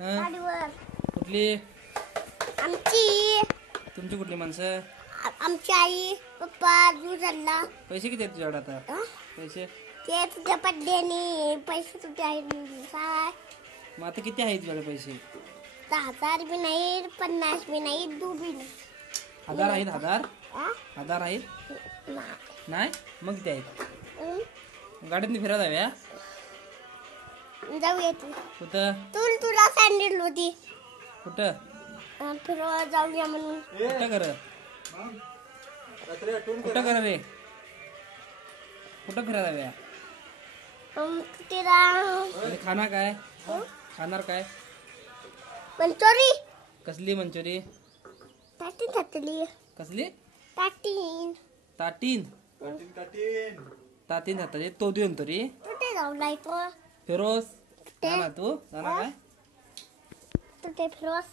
गाडीवर. कुठली? आमची. तुमची कुठली माणसं? आमची आई पप्पा दुधाला. पैसे किती आहेत तुझ्याकडे आता? पैसे ते तुझ्या पड्ड्याने पैसे तुझ्या आई काय. मग आता किती आहेत तुझ्याकडे पैसे? 10,000 बी नाही, 50 बी नाही, 2 बी नाही. 1000 आहेत? 1000 आहेत? नाही मग किती आहेत? गाडीतनी फिरायला जाऊया. जाऊया तू. कुठं? तुला सांगितलं होती कुठं फिरवा जाऊया म्हणून. कुठं कर कुठं कर रे? कुठं फिरायला जाऊया? तिला खाणार काय? खाणार काय? मंचुरी. कसली मंचुरी? ताटीन ताटली. कसली? ताटीन. ताटीन ताटीन हाताचे तो देऊन तरी कुठे जाऊ लायतो? फिरोस जाणार तू? जाणार काय? कुठे फिरोस?